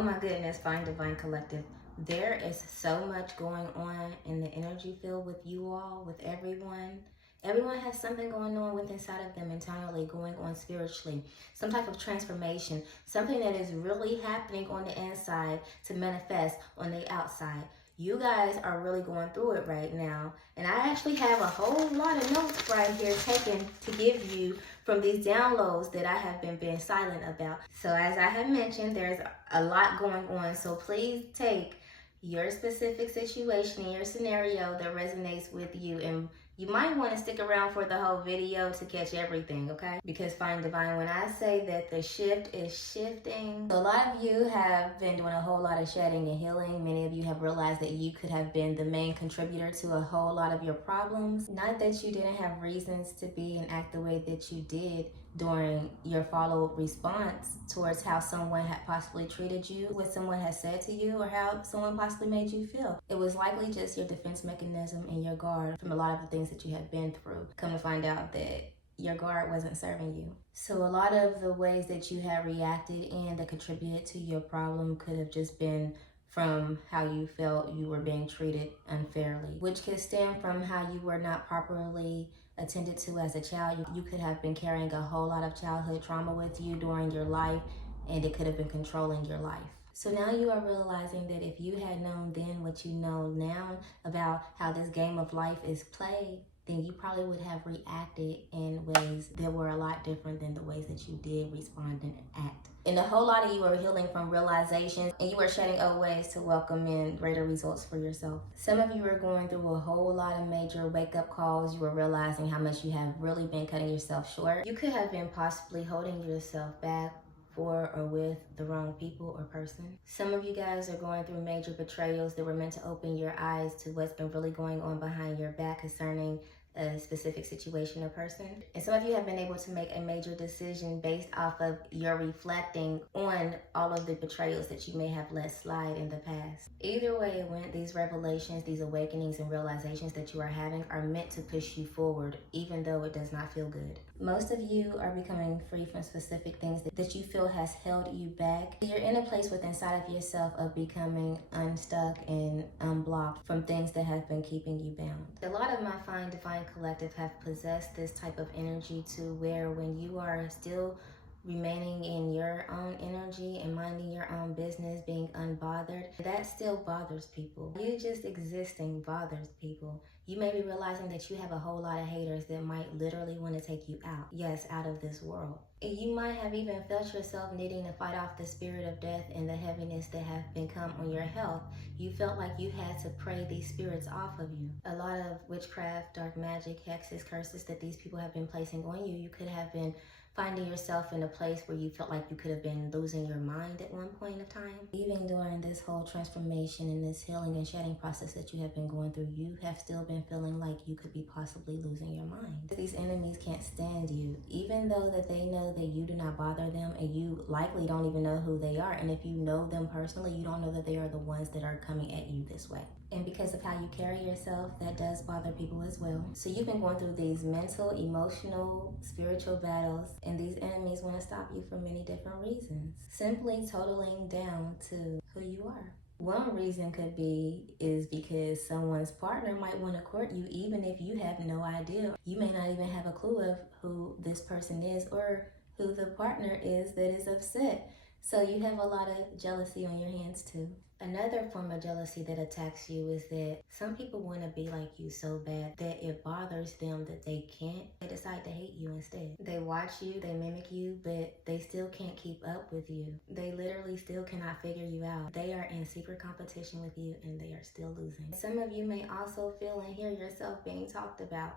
Oh my goodness, Find Divine Collective. There is so much going on in the energy field with you all, with everyone. Everyone has something going on with inside of them internally, going on spiritually, some type of transformation, something that is really happening on the inside to manifest on the outside. You guys are really going through it right now. And I actually have a whole lot of notes right here taken to give you from these downloads that I have been being silent about. So as I have mentioned, there's a lot going on. So please take your specific situation and your scenario that resonates with you, and you might want to stick around for the whole video to catch everything, okay? Because Find Divine, when I say that the shift is shifting, so a lot of you have been doing a whole lot of shedding and healing. Many of you have realized that you could have been the main contributor to a whole lot of your problems. Not that you didn't have reasons to be and act the way that you did during your follow-up response towards how someone had possibly treated you, what someone has said to you, or how someone possibly made you feel. It was likely just your defense mechanism and your guard from a lot of the things that you had been through. Come to find out that your guard wasn't serving you. So a lot of the ways that you had reacted and that contributed to your problem could have just been from how you felt you were being treated unfairly, which could stem from how you were not properly attended to as a child. You could have been carrying a whole lot of childhood trauma with you during your life, and it could have been controlling your life. So now you are realizing that if you had known then what you know now about how this game of life is played, then you probably would have reacted in ways that were a lot different than the ways that you did respond and act. And a whole lot of you are healing from realizations, and you are shedding old ways to welcome in greater results for yourself. Some of you are going through a whole lot of major wake-up calls. You are realizing how much you have really been cutting yourself short. You could have been possibly holding yourself back for or with the wrong people or person. Some of you guys are going through major betrayals that were meant to open your eyes to what's been really going on behind your back concerning a specific situation or person. And some of you have been able to make a major decision based off of your reflecting on all of the betrayals that you may have let slide in the past. Either way it went, these revelations, these awakenings and realizations that you are having are meant to push you forward, even though it does not feel good. Most of you are becoming free from specific things that you feel has held you back. You're in a place within inside of yourself of becoming unstuck and unblocked from things that have been keeping you bound. A lot of my Find Divine Collective have possessed this type of energy to where when you are still remaining in your own energy and minding your own business, being unbothered, that still bothers people. You just existing bothers people. You may be realizing that you have a whole lot of haters that might literally want to take you out. Yes, out of this world. And you might have even felt yourself needing to fight off the spirit of death and the heaviness that have been come on your health. You felt like you had to pray these spirits off of you. A lot of witchcraft, dark magic, hexes, curses that these people have been placing on you. You could have been finding yourself in a place where you felt like you could have been losing your mind at one point of time. Even during this whole transformation and this healing and shedding process that you have been going through, you have still been feeling like you could be possibly losing your mind. These enemies can't stand you, even though that they know that you do not bother them, and you likely don't even know who they are. And if you know them personally, you don't know that they are the ones that are coming at you this way. And because of how you carry yourself, that does bother people as well. So you've been going through these mental, emotional, spiritual battles, and these enemies want to stop you for many different reasons. Simply totaling down to who you are. One reason could be is because someone's partner might want to court you even if you have no idea. You may not even have a clue of who this person is or who the partner is that is upset. So you have a lot of jealousy on your hands too. Another form of jealousy that attacks you is that some people want to be like you so bad that it bothers them that they can't. They decide to hate you instead. They watch you, they mimic you, but they still can't keep up with you. They literally still cannot figure you out. They are in secret competition with you and they are still losing. Some of you may also feel and hear yourself being talked about.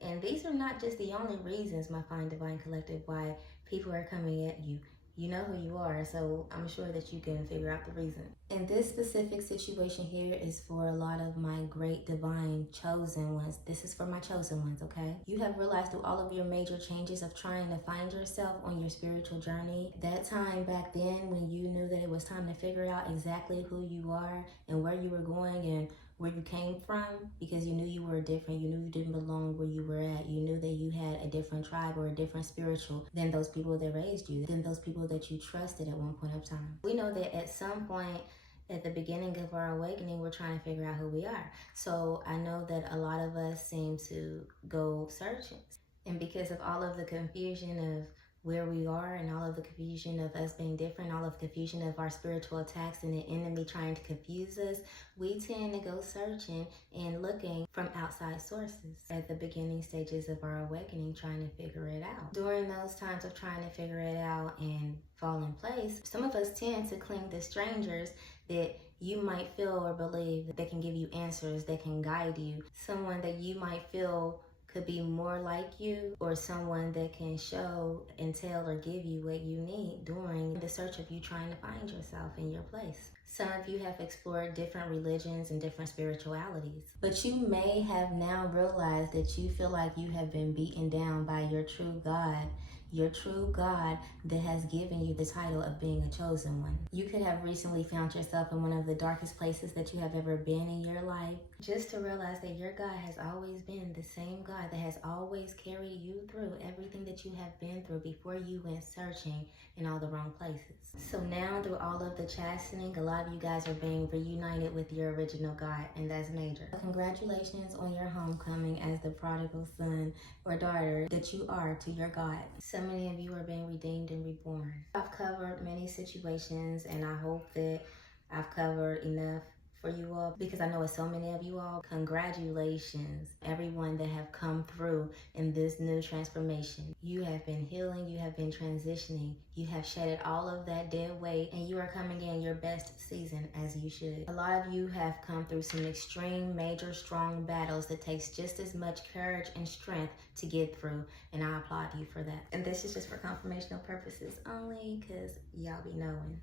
And these are not just the only reasons, my Find Divine Collective, why people are coming at you. You know who you are, so I'm sure that you can figure out the reason. And this specific situation here is for a lot of my great divine chosen ones. This is for my chosen ones, okay? You have realized through all of your major changes of trying to find yourself on your spiritual journey, that time back then when you knew that it was time to figure out exactly who you are and where you were going and where you came from because you knew you were different. You knew you didn't belong where you were at. You knew that you had a different tribe or a different spiritual than those people that raised you, than those people that you trusted at one point of time. We know that at some point at the beginning of our awakening, we're trying to figure out who we are. So I know that a lot of us seem to go searching. And because of all of the confusion of where we are and all of the confusion of us being different, all of the confusion of our spiritual attacks and the enemy trying to confuse us, we tend to go searching and looking from outside sources at the beginning stages of our awakening, trying to figure it out. During those times of trying to figure it out and fall in place, some of us tend to cling to strangers that you might feel or believe that they can give you answers, that can guide you, someone that you might feel could be more like you, or someone that can show and tell or give you what you need during the search of you trying to find yourself in your place. Some of you have explored different religions and different spiritualities, but you may have now realized that you feel like you have been beaten down by your true God that has given you the title of being a chosen one. You could have recently found yourself in one of the darkest places that you have ever been in your life, just to realize that your God has always been the same God that has always carried you through everything that you have been through before you went searching in all the wrong places. So now, through all of the chastening, a lot of you guys are being reunited with your original God, and that's major. So congratulations on your homecoming as the prodigal son or daughter that you are to your God. So many of you are being redeemed and reborn. I've covered many situations, and I hope that I've covered enough for you all, because I know it's so many of you all. Congratulations, everyone that have come through in this new transformation. You have been healing, you have been transitioning, you have shedded all of that dead weight, and you are coming in your best season as you should. A lot of you have come through some extreme, major, strong battles that takes just as much courage and strength to get through, and I applaud you for that. And this is just for confirmational purposes only, because y'all be knowing.